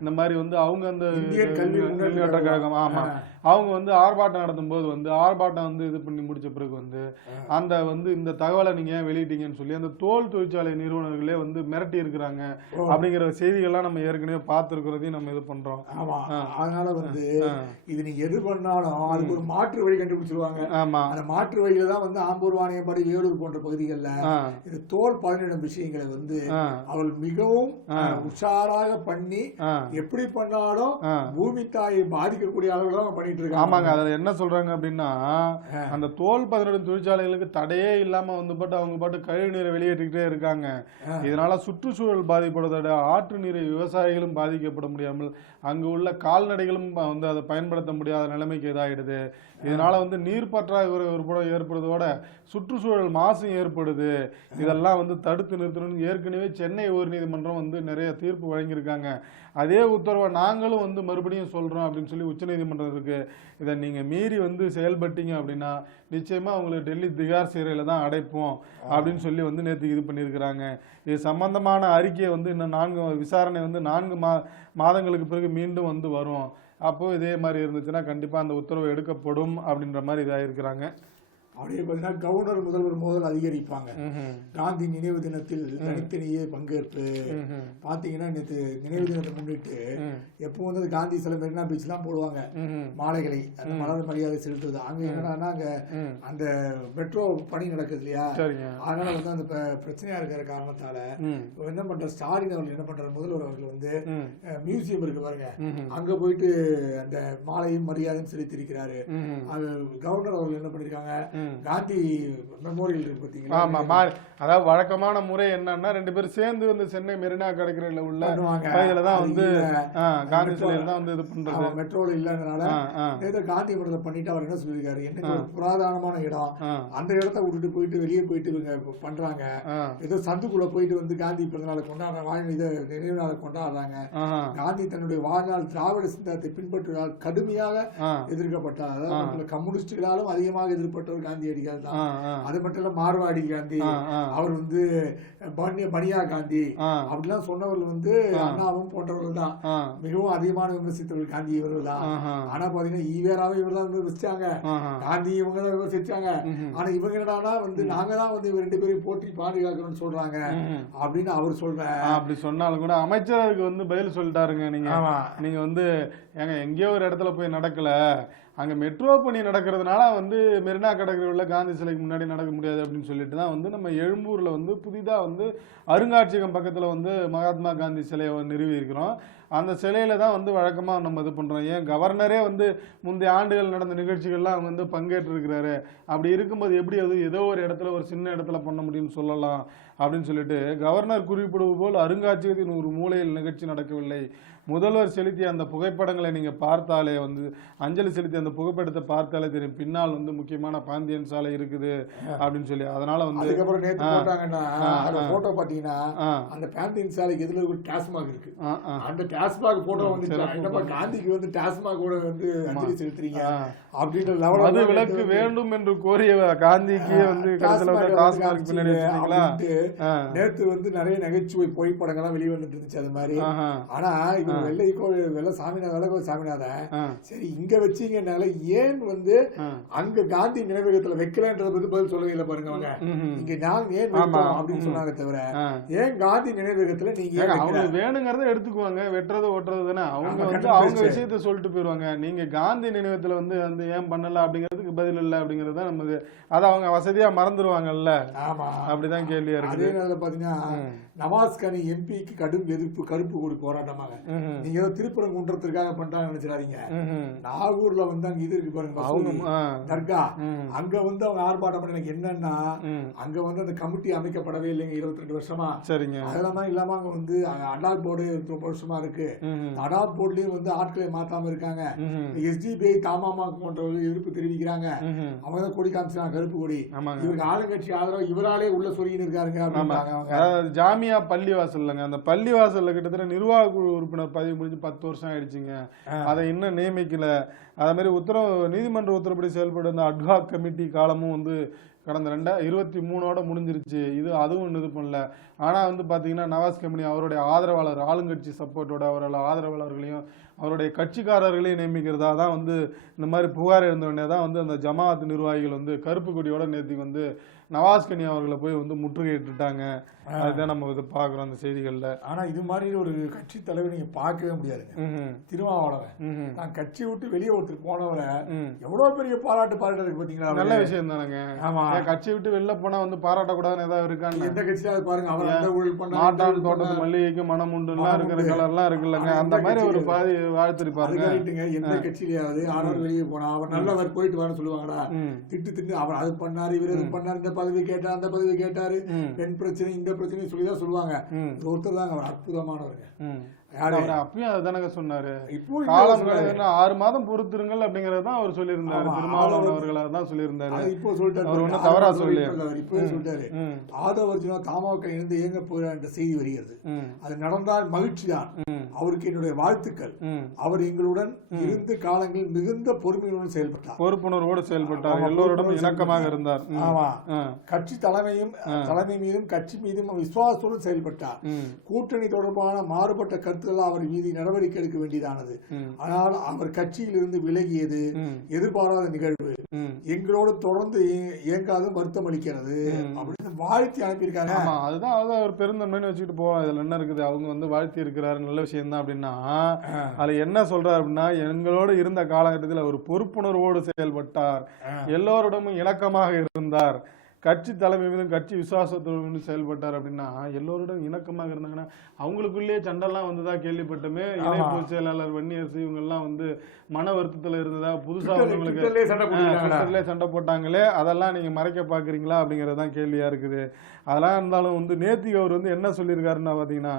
இந்த மாதிரி வந்து அவங்க அந்த கழகம் ஆமா அவங்க வந்து ஆர்ப்பாட்டம் நடத்தும் போது வந்து ஆர்ப்பாட்டம் வந்து இது பண்ணி முடிச்ச பிறகு வந்து அந்த வந்து இந்த தகவலை நீங்க ஏன் வெளியிட்டீங்கன்னு சொல்லி அந்த தோல் தொழிற்சாலை நிறுவனங்களே வந்து மிரட்டி இருக்கிறாங்க அப்படிங்கிற செய்திகள்லாம் நம்ம ஏற்கனவே பார்த்துருக்கிறதையும் நம்ம இது பண்றோம். அதனால வந்து இது நீங்க எது பண்ணாலும் அதுக்கு ஒரு மாற்று வழி கண்டுபிடிச்சிருவாங்க. அந்த மாற்று வழியில தான் வந்து ஆம்பூர் வாணியம்பாடி வேலூர் போன்ற பகுதிகளில் இது தோல் பதனிடும் விஷயங்களை வந்து அவள் மிகவும் உஷாராக பண்ணி எப்படி பண்ணாலும் பூமி தாயை பாதிக்கக்கூடிய அளவுக்கு பண்ணிட்டு இருக்காங்க. ஆமாங்க, அதுல என்ன சொல்றாங்க அப்படின்னா அந்த தோல் பதனிடும் தொழிற்சாலைகளுக்கு தடையே இல்லாம வந்து பாட்டு அவங்க பாட்டு கழிவு நீரை வெளியேற்றிக்கிட்டே இருக்காங்க. இதனால சுற்றுச்சூழல் பாதிப்படுவதோட ஆற்று நீரை விவசாயிகளும் பாதிக்கப்பட முடியாமல் அங்கு உள்ள கால்நடைகளும் வந்து அதை பயன்படுத்த முடியாத நிலைமைக்கு இதாயிடுது. இதனால வந்து நீர் பற்றாக்குறை ஏற்படுவதோட சுற்றுச்சூழல் மாசு ஏற்படுது. இதெல்லாம் வந்து தடுத்து நிறுத்தணும்னு ஏற்கனவே சென்னை உயர்நீதிமன்றம் வந்து நிறைய தீர்ப்பு வழங்கியிருக்காங்க. அதே உத்தரவை நாங்களும் வந்து மறுபடியும் சொல்றோம் அப்படின்னு சொல்லி உச்சநீதிமன்றம் இருக்கு. இதை நீங்க மீறி வந்து செயல்பட்டீங்க அப்படின்னா நிச்சயமா அவங்களுக்கு டெல்லி திகார் சிறையில தான் அடைப்போம் அப்படின்னு சொல்லி வந்து நேற்று இது பண்ணியிருக்கிறாங்க. இது சம்பந்தமான அறிக்கையை வந்து இன்னும் 4 விசாரணை வந்து 4 மாதங்களுக்கு பிறகு மீண்டும் வந்து வரும். அப்போ இதே மாதிரி இருந்துச்சுன்னா கண்டிப்பா அந்த உத்தரவு எடுக்கப்படும் அப்படின்ற மாதிரி இதாயிருக்கிறாங்க. அப்படியே பார்த்தீங்கன்னா கவர்னர் முதல்வர் மோதல் அதிகரிப்பாங்க. காந்தி நினைவு தினத்தில் தனித்தனியே பங்கேற்பு பாத்தீங்கன்னா நேற்று நினைவு தினத்தை முன்னிட்டு எப்போ வந்து காந்தி சில மெரினா பீச் எல்லாம் போடுவாங்க மாலைகளை மலர் மரியாதை செலுத்துவது. அங்க என்னன்னா அங்க அந்த மெட்ரோ பணி நடக்குது இல்லையா, அதனால வந்து அந்த பிரச்சனையா இருக்கிற காரணத்தால என்ன பண்ற ஸ்டாலின் அவர்கள் என்ன பண்றாரு, முதல்வர் அவர்கள் வந்து மியூசியம் இருக்கு பாருங்க அங்க போயிட்டு அந்த மாலையும் மரியாதையும் செலுத்திருக்கிறாரு. அது கவர்னர் அவர்கள் என்ன பண்ணிருக்காங்க, காந்தி மெமோரியல் இருக்கு பாத்தீங்களா. ஆமா, அதாவது வழக்கமான முறை என்னன்னா 2 பேரும் சேர்ந்து வந்து சென்னை மெரினா கடற்கரையில உள்ள பகுதியில தான் வந்து காந்தி சிலையில தான் வந்து இது பண்றாங்க. மெட்ரோல இல்லன்றனால ஏதோ காந்தி மடத்தை பண்ணிட்டு அவர் என்ன சொல்லியிருக்காரு, என்ன புராதனமான இடம் அந்த இடத்த விட்டுட்டு போயிட்டு வெளியே போயிட்டு இவங்க பண்றாங்க. ஏதோ சந்துக்குள்ள போயிட்டு வந்து காந்தி பிறந்தநாளை கொண்டாடுற நினைவு நாளை கொண்டாடுறாங்க. காந்தி தன்னுடைய வாழ்நாள் திராவிட சித்தாந்தத்தை பின்பற்றுவதால் கடுமையாக எதிர்க்கப்பட்டார். அதாவது கம்யூனிஸ்டுகளாலும் அதிகமாக எதிர்ப்பட்டவர் காந்தியடிகள் தான். அது மட்டும் இல்ல மார்வாடி காந்தி, அவர் வந்து பனியா காந்தி அப்படிலாம் சொன்னவர்கள் வந்து அண்ணாவும் போன்றவர்கள் தான். மிகவும் அதிகமான விமர்சித்தவர்கள் காந்தி இவர்கள் தான். ஆனா பாத்தீங்கன்னா ஈவேராவை இவர் தான் விமர்சிச்சாங்க, காந்தி இவங்க தான் விமர்சிச்சாங்க. ஆனா இவங்க என்னடானா வந்து நாங்க தான் வந்து இவங்க 2 பேரையும் போற்றி பாதுகாக்கணும்னு சொல்றாங்க அப்படின்னு அவர் சொல்றேன். அப்படி சொன்னாலும் கூட அமைச்சருக்கு வந்து பதில் சொல்லிட்டாருங்க. நீங்க வந்து எங்கேயோ ஒரு இடத்துல போய் நடக்கல, அங்கே மெட்ரோ பணி நடக்கிறதுனால வந்து மெரினா கடற்கரை உள்ள காந்தி சிலைக்கு முன்னாடி நடக்க முடியாது அப்படின்னு சொல்லிட்டு தான் வந்து நம்ம எழும்பூரில் வந்து புதிதாக வந்து அருங்காட்சியகம் பக்கத்தில் வந்து மகாத்மா காந்தி சிலையை நிறுவி இருக்கிறோம். அந்த சிலையில தான் வந்து வழக்கமாக நம்ம இது பண்ணுறோம். ஏன் கவர்னரே வந்து முந்தைய ஆண்டுகள் நடந்த நிகழ்ச்சிகள்லாம் அவங்க வந்து பங்கேற்று இருக்கிறாரு. அப்படி இருக்கும்போது எப்படி அது ஏதோ ஒரு இடத்துல ஒரு சின்ன இடத்துல பண்ண முடியும்னு சொல்லலாம் அப்படின்னு சொல்லிட்டு கவர்னர் குறிப்பிடுவது போல் அருங்காட்சியகத்தின் ஒரு மூலையில் நிகழ்ச்சி நடக்கவில்லை. முதல்வர் செலுத்திய அந்த புகைப்படங்களை நீங்க பார்த்தாலே வந்து அஞ்சலி செலுத்திய அந்த புகைப்படத்தை பார்த்தாலே தெரியும் பின்னால் வந்து முக்கியமான பாந்தியன் சாலை இருக்குது அப்படின்னு சொல்லி. அதனால வந்து அதுக்கப்புறம் நேத்து போட்டாங்கன்னா அந்த போட்டோ பாத்தீங்கன்னா அந்த பாந்தியன் சாலைக்கு எதிர ஒரு டாஸ்மாக் இருக்கு. அந்த டாஸ்மாக் போட்டோ வந்து என்னப்பா காந்திக்கு வந்து டாஸ்மாக் கூட வந்து அஞ்சலி செலுத்துறீங்க அப்படின்ற லெவல் அது விலக்கு வேண்டும் என்று கோரிய காந்திக்கு வந்து டாஸ்மாக் பின்னாடி நேத்து வந்து நிறைய நகைச்சுவை புகைப்படங்கள்லாம் வெளிவந்துட்டு இருந்துச்சு அது மாதிரி. ஆனா இவர் வெள்ள சாமிநாதன் சரி இங்க வச்சீங்கனால ஏன் வந்து அங்க காந்தி நினைவகத்துல வைக்கலன்றத பத்தி பதில் சொல்லவே இல்லை பாருங்க அவங்க. இங்க நான் ஏன் வைக்கணும் அப்படின்னு சொன்னாங்க தவிர ஏன் காந்தி நினைவகத்துல நீங்க அவங்க வேணுங்கிறத எடுத்துக்குவாங்க, வெட்டுறது ஓட்டுறது தானே அவங்க வந்து அவங்க விஷயத்த சொல்லிட்டு போயிருவாங்க. நீங்க காந்தி நினைவகத்துல வந்து அந்த ஏன் பண்ணல அப்படிங்கிறதுக்கு பதில் இல்லை அப்படிங்கறது நமக்கு அதை அவங்க வசதியா மறந்துடுவாங்கல்ல. அப்படிதான் கேள்வியா இருக்கு. அதே நேரத்தில் பாத்தீங்கன்னா நவாஸ்கானி எம்பிக்கு கடும் எதிர்ப்பு, கருப்பு கொடி போராட்டமாக. நீங்க ஏதோ திருப்பரங்குன்றத்திற்காக பண்றாங்க நினைச்சிடாதீங்க. நாகூர்ல வந்து அங்க இது இருக்கு பாருங்க தர்கா, அங்க வந்து அவங்க ஆர்ப்பாட்டம் பண்ண எனக்கு என்னன்னா அங்க வந்து அந்த கமிட்டி அமைக்கப்படவே இல்லைங்க 22 வருஷமா. சரிங்க. அதெல்லாம் இல்லாம அங்க வந்து அடால் போர்டு 29 வருஷமா இருக்கு. அடால் போர்ட்லயும் வந்து ஆட்களை மாத்தாம இருக்காங்க. எஸ்டிபிஐ தாமாமா போன்றவர்கள் எதிர்ப்பு தெரிவிக்கிறாங்க. அவங்க தான் கொடி காமிச்சாங்க கருப்பு கொடி. இவருக்கு ஆளுங்கட்சி ஆதரவு இவராலே உள்ள சொல்லின்னு இருக்காருங்க அப்படின்னாங்க. ஜாமியா பள்ளிவாசல்ங்க, அந்த பள்ளிவாசல்ல கிட்டத்தட்ட நிர்வாக குழு உறுப்பினர் பதவி முடிஞ்சு 10 வருஷம் ஆயிடுச்சுங்க. அதை இன்னும் நியமிக்கல. அதே மாதிரி நீதிமன்ற உத்தரப்படி செயல்படும் அந்த அட்ஹாக் கமிட்டி காலமும் வந்து கடந்த 2023 முடிஞ்சிருச்சு. அதுவும் இது பண்ணல. ஆனா வந்து பாத்தீங்கன்னா நவாஸ் கமிட்டி அவருடைய ஆதரவாளர், ஆளுங்கட்சி சப்போர்ட்டோட அவரோட ஆதரவாளர்களையும் அவருடைய கட்சிக்காரர்களையும் நியமிக்கிறதா தான் வந்து இந்த மாதிரி புகார் இருந்தோடனே தான் வந்து அந்த ஜமாஅத் நிர்வாகிகள் வந்து கருப்பு கொடியோட நேற்றுக்கு வந்து நவாஸ்கனி அவர்களை போய் வந்து முற்றுகையிட்டுட்டாங்க. அதுதான் நம்ம இது பாக்குறோம் அந்த செய்திகள்ல. ஆனா இது மாதிரி ஒரு கட்சி தலைவர் நீங்க பார்க்கவே முடியாதுங்க. திருமாவளவன் நான் கட்சி விட்டு வெளியே ஒருத்தர் போனவரை எவ்வளவு பெரிய பாராட்டு பாத்தீங்களா? நல்ல விஷயம் தானங்க. ஆமா, கட்சி விட்டு வெளில போனா வந்து பாராட்டக்கூடாதுன்னு ஏதாவது இருக்காங்க? எந்த கட்சியாவது பாருங்க, அவர் நாட்டான் தோட்டத்து மல்லிகைக்கு மனம் உண்டு இருக்கிற கலர்லாம் இருக்குல்லங்க, அந்த மாதிரி ஒரு பாதி வாழ்த்து பாருங்க. எந்த கட்சியிலாவது ஆனவர் வெளியே போனா அவர் நல்லவர் போயிட்டு வரன்னு சொல்லுவாங்களா? திட்டு அவர் அது பண்ணாரு, இவர் இது பண்ணாரு, இந்த பதவி கேட்டாரு, அந்த பதவி கேட்டாரு, பெண் பிரச்சனை இந்த பிரச்சனை சொல்லிதான் சொல்லுவாங்க. ஒருத்தர் தாங்க அவர் அற்புதமானவருங்க. அப்பயும் அதுதானங்க சொன்னாரு. இப்போ காலம் 6 மாதம் பொறுத்திருங்கள் அப்படிங்கறதான் அவர் சொல்லியிருந்தாரு. திருமாவளவன் அவர்கள் தான் சொல்லியிருந்தாரு. இப்போ சொல்லிட்டாரு, அவர் ஒன்னும் தவறா சொல்லி இப்பவே சொல்லிட்டாரு. ஆதவர்ஜுனா தாமாவுக்கு இணைந்து இயங்க போகிறார் என்ற செய்தி வருகிறது. அது நடந்தால் மகிழ்ச்சி தான். அவருக்கு என்னுடைய வாழ்த்துக்கள். அவர் எங்களுடன் இருந்து காலங்களில் மிகுந்த பொறுமையுடன் செயல்பட்டார், பொறுப்புணர்வோடு செயல்பட்டார், எல்லோருடன் இணக்கமாக இருந்தார். ஆமா, கட்சி தலைமை மீதும் கட்சி மீதும் விசுவாசத்துடன் செயல்பட்டார். கூட்டணி தொடர்பான மாறுபட்ட கருத்துக்கள் அவர் மீது நடவடிக்கை எடுக்க வேண்டியதானது. ஆனால் அவர் கட்சியில் இருந்து விலகியது எதிர்பாராத நிகழ்வு. எங்களோடு தொடர்ந்து இயங்காது வருத்தம் அளிக்கிறது அப்படின்னு வாழ்த்தி அனுப்பியிருக்காங்க. அதுதான் அவர் பெருந்தன்மைன்னு வச்சுட்டு போவாங்க. இதுல என்ன இருக்குது, அவங்க வந்து வாழ்த்தி இருக்கிறாரு, நல்ல விஷயம் தான். அப்படின்னா அதுல என்ன சொல்றாரு அப்படின்னா, எங்களோடு இருந்த காலகட்டத்தில் அவர் பொறுப்புணர்வோடு செயல்பட்டார், எல்லோரிடமும் இணக்கமாக இருந்தார், கட்சி தலைமை மீதும் கட்சி விசுவாசத்தோடு செயல்பட்டார். அப்படின்னா எல்லோருடன் இணக்கமாக இருந்தாங்கன்னா அவங்களுக்குள்ளேயே சண்டெல்லாம் வந்ததா கேள்விப்பட்டமே. இணை பொதுச் செயலாளர் வன்னியரசு இவங்க எல்லாம் வந்து மன வருத்தத்துல இருந்ததா, புதுசா அவங்களுக்கு சண்டை போட்டாங்களே, அதெல்லாம் நீங்க மறைக்க பாக்குறீங்களா அப்படிங்கறதுதான் கேள்வியா இருக்குது. அதெல்லாம் இருந்தாலும் வந்து நேத்திக்கு அவர் வந்து என்ன சொல்லியிருக்காருன்னா பாத்தீங்கன்னா,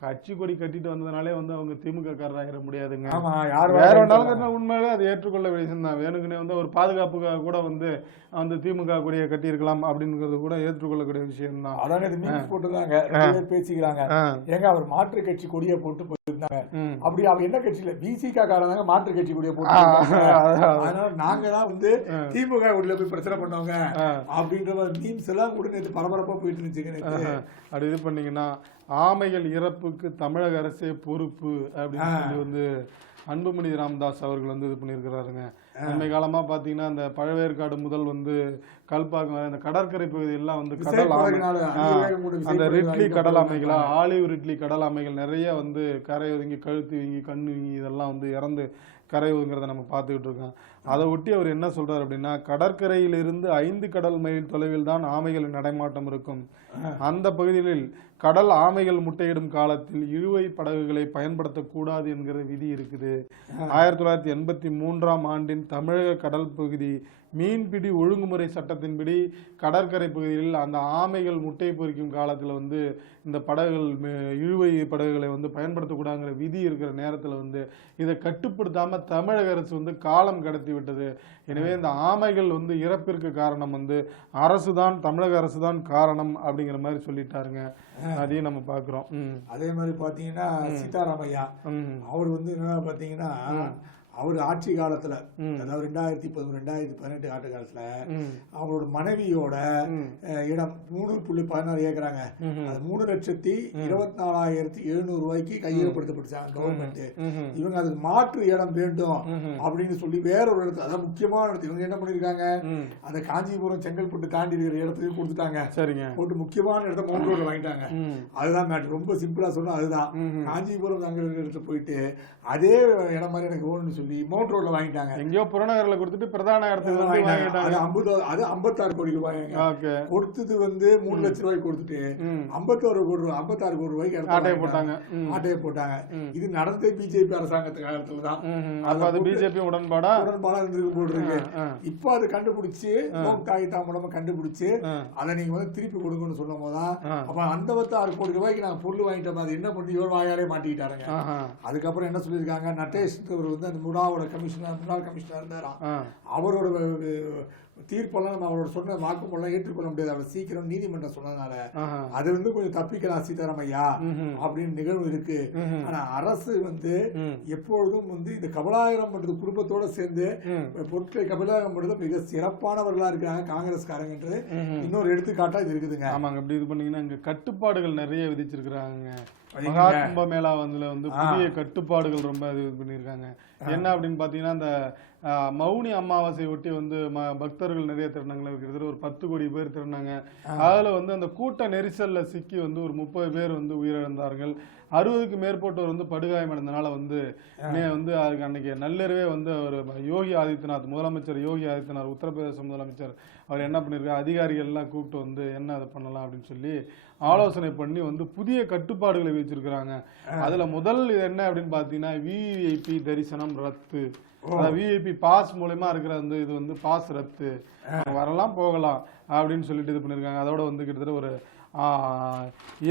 கட்சி கொடி கட்டிட்டு வந்ததுனாலே வந்து அவங்க திமுக காரராகிட முடியாதுங்க. வேற ஒன்றாலும் உண்மையிலே அதை ஏற்றுக்கொள்ள விஷயம் தான். வேணுக்குனே வந்து ஒரு பாதுகாப்புக்காக கூட வந்து அந்த திமுக கொடியை கட்டியிருக்கலாம் அப்படிங்கிறது கூட ஏற்றுக்கொள்ளக்கூடிய விஷயம் தான். அதாவது போட்டுதாங்க பேசிக்கிறாங்க. ஏங்க அவர் மாற்று கட்சி கொடியை போட்டு போயிருந்தாங்க. அப்படி அவங்க என்ன கட்சியில பிசிக காரங்க மாற்று கட்சி கொடியை போட்டு, அதனால நாங்க தான் வந்து திமுக கொடியில போய் பிரச்சனை பண்ணவங்க அப்படின்ற மீம்ஸ் எல்லாம் கூட நேற்று பரபரப்பா போயிட்டு இருந்துச்சுங்க. அப்படி இது பண்ணீங்கன்னா ஆமைகள் இறப்புக்கு தமிழக அரசே பொறுப்பு அப்படின்னு சொல்லி வந்து அன்புமணி ராமதாஸ் அவர்கள் வந்து இது பண்ணியிருக்கிறாருங்க. அண்மை காலமா பாத்தீங்கன்னா அந்த பழவேற்காடு முதல் வந்து கல்பாக்கம் இந்த கடற்கரை பகுதியெல்லாம் வந்து கடல் அந்த ரிட்லி கடல் ஆமைகளா, ஆலிவ் ரிட்லி கடல் ஆமைகள் நிறைய வந்து கரை ஒதுங்கி, கழுத்து வீங்கி, கண்ணு வீங்கி இதெல்லாம் வந்து இறந்து கரை ஒதுங்கிறத நம்ம பார்த்துக்கிட்டு இருக்கோம். அதை ஒட்டி அவர் என்ன சொல்றாரு அப்படின்னா, கடற்கரையிலிருந்து 5 கடல் மைல் தொலைவில் தான் ஆமைகளின் நடமாட்டம் இருக்கும். அந்த பகுதிகளில் கடல் ஆமைகள் முட்டையிடும் காலத்தில் இழுவை படகுகளை பயன்படுத்தக்கூடாது என்கிற விதி இருக்குது. 1983ஆம் ஆண்டின் தமிழக கடல் பகுதி மீன்பிடி ஒழுங்குமுறை சட்டத்தின்படி கடற்கரை பகுதிகளில் அந்த ஆமைகள் முட்டை பொறிக்கும் காலத்தில் வந்து இந்த படகுகள், இழுவை படகுகளை வந்து பயன்படுத்தக்கூடாதுங்கிற விதி இருக்கிற நேரத்தில் வந்து இதை கட்டுப்படுத்தாம தமிழக அரசு வந்து காலம் கடத்தி விட்டது. எனவே இந்த ஆமைகள் வந்து இறப்பிற்கு காரணம் வந்து அரசுதான், தமிழக அரசு தான் காரணம் அப்படிங்கிற மாதிரி சொல்லிட்டாருங்க. அதையும் நம்ம பாக்குறோம். அதே மாதிரி பாத்தீங்கன்னா சீதாராமையா அவர் வந்து என்ன பாத்தீங்கன்னா அவர் ஆட்சி காலத்துல அதாவது 2013-2018 ஆண்டு காலத்துல அவரோட மனைவியோட இடம் 3.16 ஏக்கராங்க. அது 3,24,700 ரூபாய்க்கு கையகப்படுத்தப்பட்டுச்சாங்க கவர்மெண்ட். இவங்க அதுக்கு மாற்று இடம் வேண்டும் அப்படின்னு சொல்லி வேற ஒரு இடத்துல, அதாவது முக்கியமான இடத்துல இவங்க என்ன பண்ணிருக்காங்க, அந்த காஞ்சிபுரம் செங்கல்பட்டு தாண்டி இருக்கிற இடத்துக்கு கொடுத்துட்டாங்க. சரிங்க, போட்டு முக்கியமான இடத்த மவுண்ட் ரோட்ல வாங்கிட்டாங்க. அதுதான் மேட்ரு. ரொம்ப சிம்பிளா சொன்னா அதுதான். காஞ்சிபுரம் அங்க இருக்கிற இடத்துல போயிட்டு அதே இடம் மாதிரி எனக்கு வேணும்னு சொல்லி மவுண்ட் ரோட்ல வாங்கிட்டாங்க. எங்கேயோ புறநகர்ல கொடுத்துட்டு பிரதான இடத்துல வாங்கிட்டாங்க. அது 56 கோடி ரூபாய்ங்க. கொடுத்தது வந்து 3 லட்சம் ரூபாய்க்கு கொடுத்துட்டு 56 கோடி ரூபாய்க்கு ஆட்டையை போட்டாங்க. இது நடந்த பிஜேபி அரசாங்கத்து காலத்துலதான். பிஜேபி உடன்பாடா இருந்திருக்கு போட்டுருக்கு. இப்போ அது கண்டுபிடிச்சு தாமடமா கண்டுபிடிச்சு அதை நீங்க வந்து திருப்பி கொடுக்கணும்னு சொன்ன போதுதான் அப்ப 56 கோடி ரூபாய்க்கு நாங்க பொருள் வாங்கிட்டோம். அது என்ன பண்ணி இவர் வாயாலே மாட்டிக்கிட்டாருங்க. அதுக்கப்புறம் என்ன சொல்லியிருக்காங்க, நட்டேஷ் வந்து அந்த முன்னாள் கமிஷனர் இருந்தாராம். அவரோட தீர்ப்பெல்லாம் நம்ம அவரோட சொன்ன வாக்குப்பெல்லாம் ஏற்றுக்கொள்ள முடியாது. அவர் சீக்கிரம் நீதிமன்றம் சொன்னதுனால அது வந்து கொஞ்சம் தப்பிக்கலாம் சீதாராமையா அப்படின்னு நிகழ்வு இருக்கு. ஆனா அரசு வந்து எப்பொழுதும் வந்து இந்த கபலாயிரம் பண்றது குடும்பத்தோட சேர்ந்து பொருட்களை கபலாயிரம் பண்றது மிக சிறப்பானவர்களா இருக்கிறாங்க காங்கிரஸ்காரங்கன்றது இன்னொரு எடுத்துக்காட்டா இது இருக்குதுங்க. ஆமாங்க, அப்படி இது பண்ணீங்கன்னா இங்க கட்டுப்பாடுகள் நிறைய விதிச்சிருக்கிறாங்க. மகா கும்ப மேளா வந்து புதிய கட்டுப்பாடுகள் ரொம்ப இது பண்ணியிருக்காங்க. என்ன அப்படின்னு பாத்தீங்கன்னா, இந்த மௌனி அமாவாசை ஒட்டி வந்து பக்தர்கள் நிறைய திறனாங்க. கிட்டத்தட்ட ஒரு 10 கோடி பேர் திறனாங்க. அதுல வந்து அந்த கூட்ட நெரிசல்ல சிக்கி வந்து ஒரு 30 பேர் வந்து உயிரிழந்தார்கள். 60க்கு மேற்பட்டோர் வந்து படுகாயமடைந்தனால வந்து அதுக்கு அன்னைக்கு நள்ளிரவே வந்து ஒரு யோகி ஆதித்யநாத், முதலமைச்சர் யோகி ஆதித்யநாத், உத்தரப்பிரதேச முதலமைச்சர், அவர் என்ன பண்ணிருக்காரு, அதிகாரிகள் எல்லாம் கூப்பிட்டு வந்து என்ன அதை பண்ணலாம் அப்படின்னு சொல்லி ஆலோசனை பண்ணி வந்து புதிய கட்டுப்பாடுகளை வச்சிருக்கிறாங்க. அதுல முதல் என்ன அப்படின்னு பாத்தீங்கன்னா, விஐபி தரிசனம் ரத்து. விஐபி பாஸ் மூலமா இருக்கிற வந்து இது வந்து பாஸ் ரத்து, வரலாம் போகலாம் அப்படின்னு சொல்லிட்டு இது பண்ணிருக்காங்க. அதோட வந்து கிட்டத்தட்ட ஒரு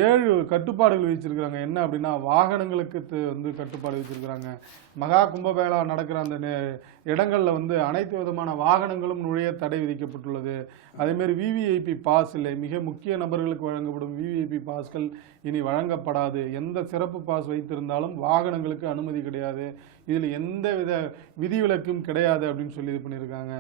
7 கட்டுப்பாடுகள் வச்சிருக்கிறாங்க. என்ன அப்படின்னா, வாகனங்களுக்கு வந்து கட்டுப்பாடு வச்சிருக்கிறாங்க. மகா கும்பமேளா நடக்கிற அந்த இடங்கள்ல வந்து அனைத்து விதமான வாகனங்களும் நுழைய தடை விதிக்கப்பட்டுள்ளது. அதே மாதிரி விவிஐபி பாஸ் இல்லை, மிக முக்கிய நபர்களுக்கு வழங்கப்படும் விவிஐபி பாஸ்கள் இனி வழங்கப்படாது. எந்த சிறப்பு பாஸ் வைத்திருந்தாலும் வாகனங்களுக்கு அனுமதி கிடையாது. இதுல எந்த வித விதிவிலக்கும் கிடையாது அப்படின்னு சொல்லி இது பண்ணியிருக்காங்க.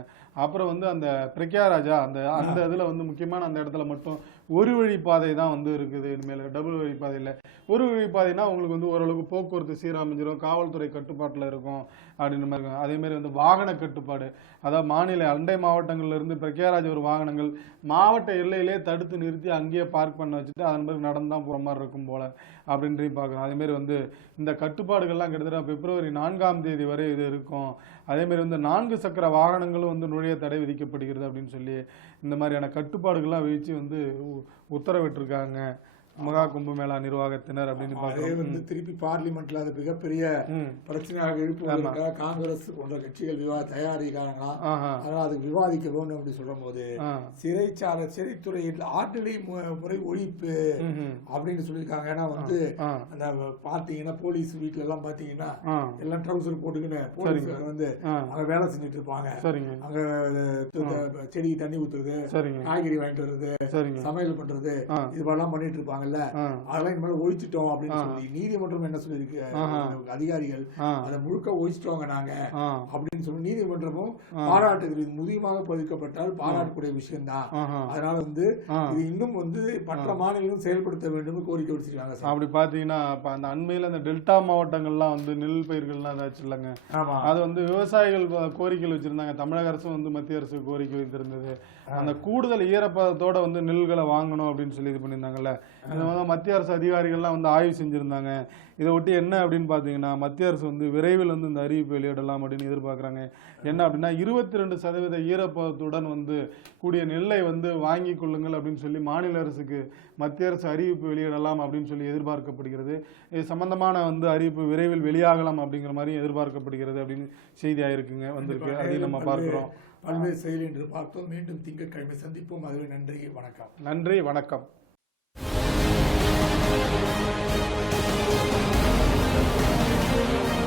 அப்புறம் வந்து அந்த பிரக்யாராஜா அந்த இதுல வந்து முக்கியமான அந்த இடத்துல மட்டும் ஒரு வழி பாதை தான் வந்து இருக்குது. இனிமேல் டபுள் வழி பாதை இல்லை. ஒரு வழி பாதைனா உங்களுக்கு வந்து ஓரளவுக்கு போக்குவரத்து சீரமைஞ்சிரும், காவல்துறை கட்டுப்பாட்டில் இருக்கும் அப்படின்னு மாதிரி. அதே மாதிரி வந்து வாகன கட்டுப்பாடு, அதாவது மாநில அண்டை மாவட்டங்கள்ல இருந்து பிரக்யாராஜ் ஒரு வாகனங்கள் மாவட்ட எல்லையிலே தடுத்து நிறுத்தி அங்கேயே பார்க் பண்ண வச்சுட்டு அதன் பிறகு நடந்தான் போற மாதிரி இருக்கும் போல அப்படின்றையும் பார்க்கணும். அதே மாதிரி வந்து இந்த கட்டுப்பாடுகள்லாம் கிட்டத்தட்ட பிப்ரவரி 4ஆம் தேதி வரை இது இருக்கும். அதே மாதிரி வந்து 4 சக்கர வாகனங்களும் வந்து நுழைய தடை விதிக்கப்படுகிறது அப்படின்னு சொல்லி இந்த மாதிரியான கட்டுப்பாடுகள்லாம் வச்சு வந்து உத்தரவிட்டிருக்காங்க மகா கும்பமேளா நிர்வாகத்தினர் அப்படின்னு வந்து திருப்பி பார்லிமெண்ட்ல அது மிகப்பெரிய பிரச்சனையாக எழுப்புவதற்காக காங்கிரஸ் போன்ற கட்சிகள் தயாரிக்கிறாங்களா, அதனால அதுக்கு விவாதிக்க வேண்டும் அப்படின்னு சொல்லும் போது சிறைத்துறையில் ஆர்டினரி முறை ஒழிப்பு அப்படின்னு சொல்லியிருக்காங்க. ஏன்னா வந்து அந்த பாத்தீங்கன்னா போலீஸ் வீட்டுல எல்லாம் பாத்தீங்கன்னா எல்லாம் ட்ரௌசர் போட்டுக்கின்னு போலீஸ் வந்து அங்க வேலை செஞ்சுட்டு இருப்பாங்க. அங்க செடிக்கு தண்ணி ஊத்துறது, காய்கறி வாங்கிட்டு வர்றது, சமையல் பண்றது, இதுவெல்லாம் பண்ணிட்டு இருப்பாங்க. அதெல்லாம் இனிமேல் ஒழிச்சிட்டோம் அப்படின்னு சொல்லி நீதிமன்றம் என்ன சொல்லிருக்கு, அதிகாரிகள் அதை முழுக்க ஒழிச்சிட்டோங்க நாங்க அப்படின்னு சொல்லி நீதிமன்றமும் பாராட்டுகிறது. முதியமாக பதிக்கப்பட்டால் பாராட்டக்கூடிய விஷயம் தான். அதனால வந்து இது இன்னும் வந்து மற்ற மாநிலங்களும் செயல்படுத்த வேண்டும் கோரிக்கை வச்சிருக்காங்க. அப்படி பாத்தீங்கன்னா அந்த அண்மையில அந்த டெல்டா மாவட்டங்கள்லாம் வந்து நெல் பயிர்கள்லாம் ஏதாச்சும் இல்லைங்க, அது வந்து விவசாயிகள் கோரிக்கை வச்சிருந்தாங்க. தமிழக அரசும் வந்து மத்திய அரசு கோரிக்கை வைத்திருந்தது. அந்த கூடுதல் ஈரப்பதத்தோட வந்து நெல்களை வாங்கணும் அப்படின்னு சொல்லி இது பண்ணியிருந்தாங்கல்ல. இந்த மாதிரி மத்திய அரசு அதிகாரிகள்லாம் வந்து ஆய்வு செஞ்சிருந்தாங்க. இதை ஒட்டி என்ன அப்படின்னு பாத்தீங்கன்னா, மத்திய அரசு வந்து விரைவில் வந்து இந்த அறிவிப்பு வெளியிடலாம் அப்படின்னு எதிர்பார்க்கறாங்க. என்ன அப்படின்னா 22% ஈரப்பதத்துடன் வந்து கூடிய நெல்லை வந்து வாங்கி கொள்ளுங்கள் அப்படின்னு சொல்லி மாநில அரசுக்கு மத்திய அரசு அறிவிப்பு வெளியிடலாம் அப்படின்னு சொல்லி எதிர்பார்க்கப்படுகிறது. இது சம்பந்தமான வந்து அறிவிப்பு விரைவில் வெளியாகலாம் அப்படிங்கிற மாதிரி எதிர்பார்க்கப்படுகிறது அப்படின்னு செய்தி ஆயிருக்குங்க, வந்திருக்கு. அதையும் நம்ம பார்க்கிறோம். பல்வேறு செயல் என்று பார்த்தோம். மீண்டும் திங்கட்கிழமை சந்திப்போம். அதுவே நன்றி, வணக்கம். நன்றி, வணக்கம். Thank you.